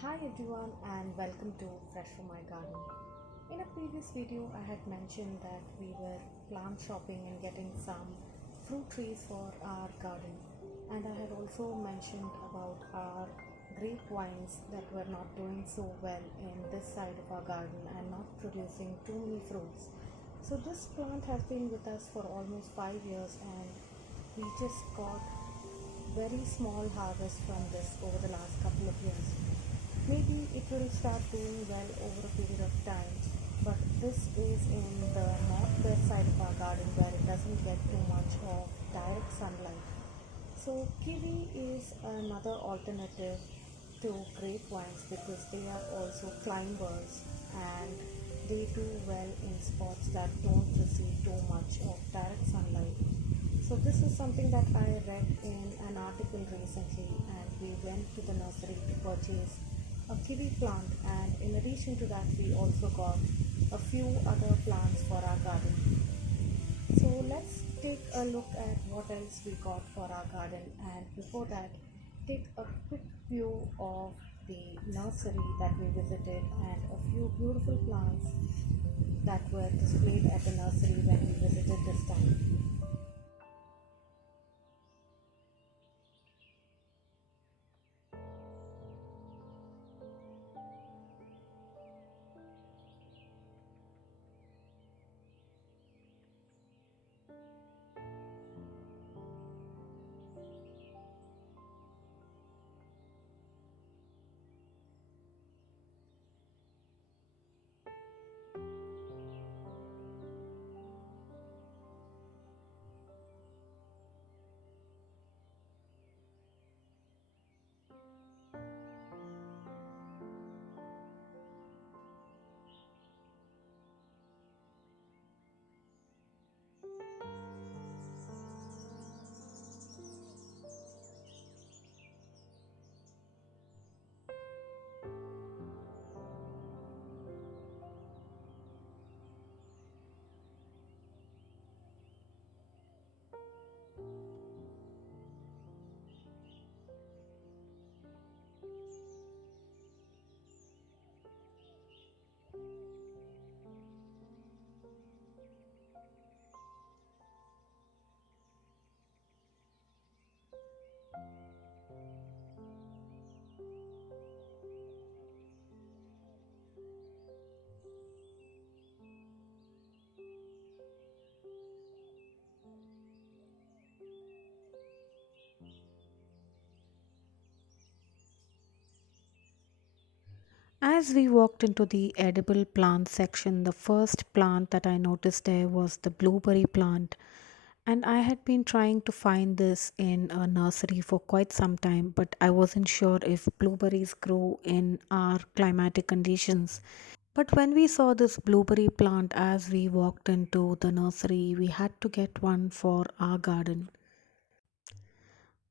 Hi everyone and welcome to Fresh from My Garden. In a previous video I had mentioned that we were plant shopping and getting some fruit trees for our garden, and I had also mentioned about our grapevines that were not doing so well in this side of our garden and not producing too many fruits. So this plant has been with us for almost 5 years, and we just got very small harvest from this over the last couple of years. Maybe it will start doing well over a period of time, but this is in the northwest side of our garden where it doesn't get too much of direct sunlight. So kiwi is another alternative to grapevines because they are also climbers and they do well in spots that don't receive too much of direct sunlight. So this is something that I read in an article recently, and we went to the nursery to purchase a kiwi plant, and in addition to that we also got a few other plants for our garden. So let's take a look at what else we got for our garden, and before that take a quick view of the nursery that we visited and a few beautiful plants that were displayed at the nursery when we visited this time. As we walked into the edible plant section, the first plant that I noticed there was the blueberry plant. And I had been trying to find this in a nursery for quite some time, but I wasn't sure if blueberries grow in our climatic conditions. But when we saw this blueberry plant as we walked into the nursery, we had to get one for our garden.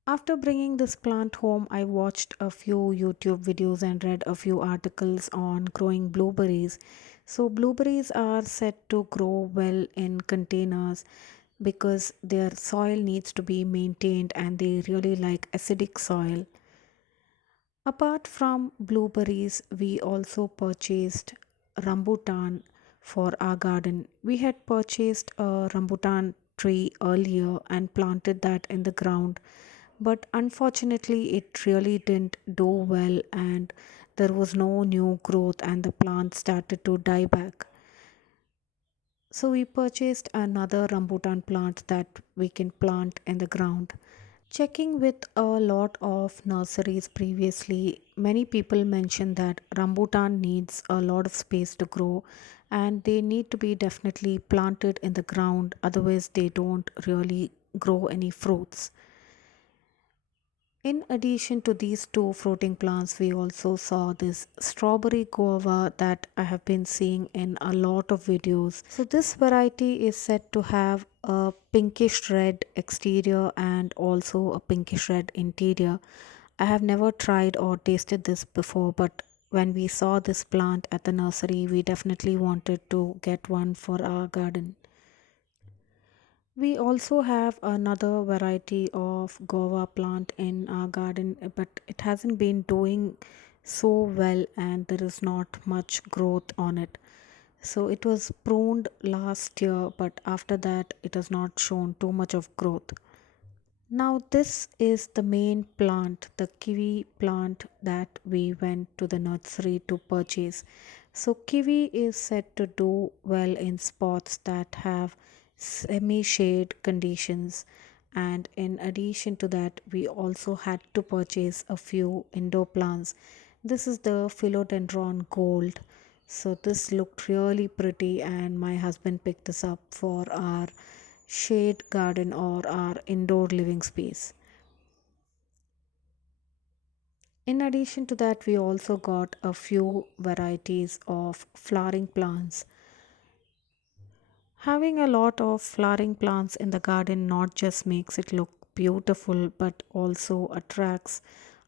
After bringing this plant home, I watched a few YouTube videos and read a few articles on growing blueberries. So, blueberries are said to grow well in containers because their soil needs to be maintained and they really like acidic soil. Apart from blueberries, we also purchased rambutan for our garden. We had purchased a rambutan tree earlier and planted that in the ground, but unfortunately, it really didn't do well and there was no new growth, and the plant started to die back. So, we purchased another rambutan plant that we can plant in the ground. Checking with a lot of nurseries previously, many people mentioned that rambutan needs a lot of space to grow and they need to be definitely planted in the ground, otherwise, they don't really grow any fruits. In addition to these two fruiting plants, we also saw this strawberry guava that I have been seeing in a lot of videos. So, this variety is said to have a pinkish red exterior and also a pinkish red interior. I have never tried or tasted this before, but when we saw this plant at the nursery, we definitely wanted to get one for our garden. We also have another variety of guava plant in our garden, but it hasn't been doing so well and there is not much growth on it. So it was pruned last year, but after that, it has not shown too much of growth. Now, this is the main plant, the kiwi plant that we went to the nursery to purchase. So, kiwi is said to do well in spots that have semi shade conditions. And in addition to that, we also had to purchase a few indoor plants. This is the philodendron gold. So, this looked really pretty, and my husband picked this up for our shade garden or our indoor living space. In addition to that, we also got a few varieties of flowering plants. Having a lot of flowering plants in the garden not just makes it look beautiful but also attracts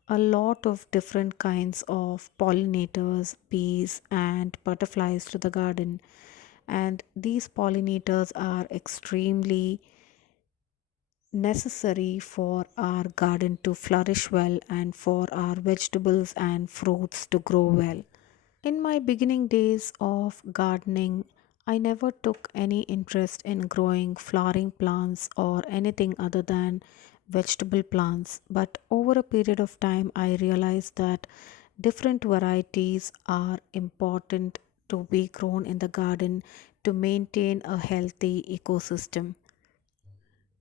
a lot of different kinds of pollinators, bees, and butterflies to the garden. And these pollinators are extremely necessary for our garden to flourish well and for our vegetables and fruits to grow well. In my beginning days of gardening, I never took any interest in growing flowering plants or anything other than vegetable plants. But over a period of time, I realized that different varieties are important to be grown in the garden to maintain a healthy ecosystem.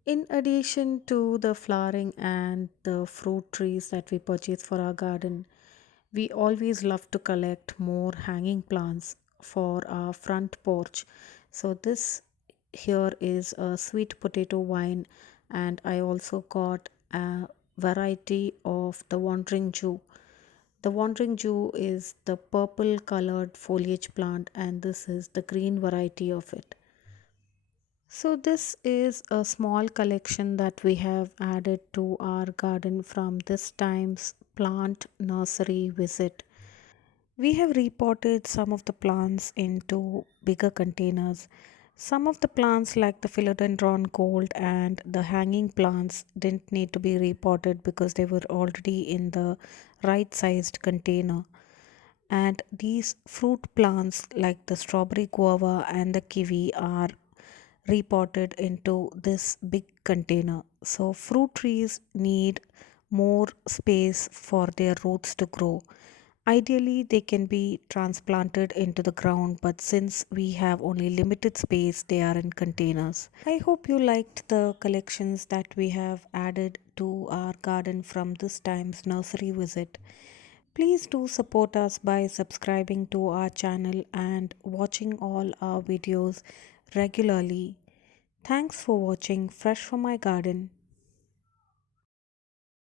In addition to the flowering and the fruit trees that we purchase for our garden, we always love to collect more hanging plants for our front porch. So, this here is a sweet potato vine, and I also got a variety of the wandering Jew. The wandering Jew is the purple colored foliage plant, and this is the green variety of it. So, this is a small collection that we have added to our garden from this time's plant nursery visit. We have repotted some of the plants into bigger containers. Some of the plants, like the philodendron gold and the hanging plants, didn't need to be repotted because they were already in the right sized container. And these fruit plants, like the strawberry guava and the kiwi, are repotted into this big container. So, fruit trees need more space for their roots to grow. Ideally, they can be transplanted into the ground, but since we have only limited space, they are in containers. I hope you liked the collections that we have added to our garden from this time's nursery visit. Please do support us by subscribing to our channel and watching all our videos regularly. Thanks for watching Fresh from My Garden.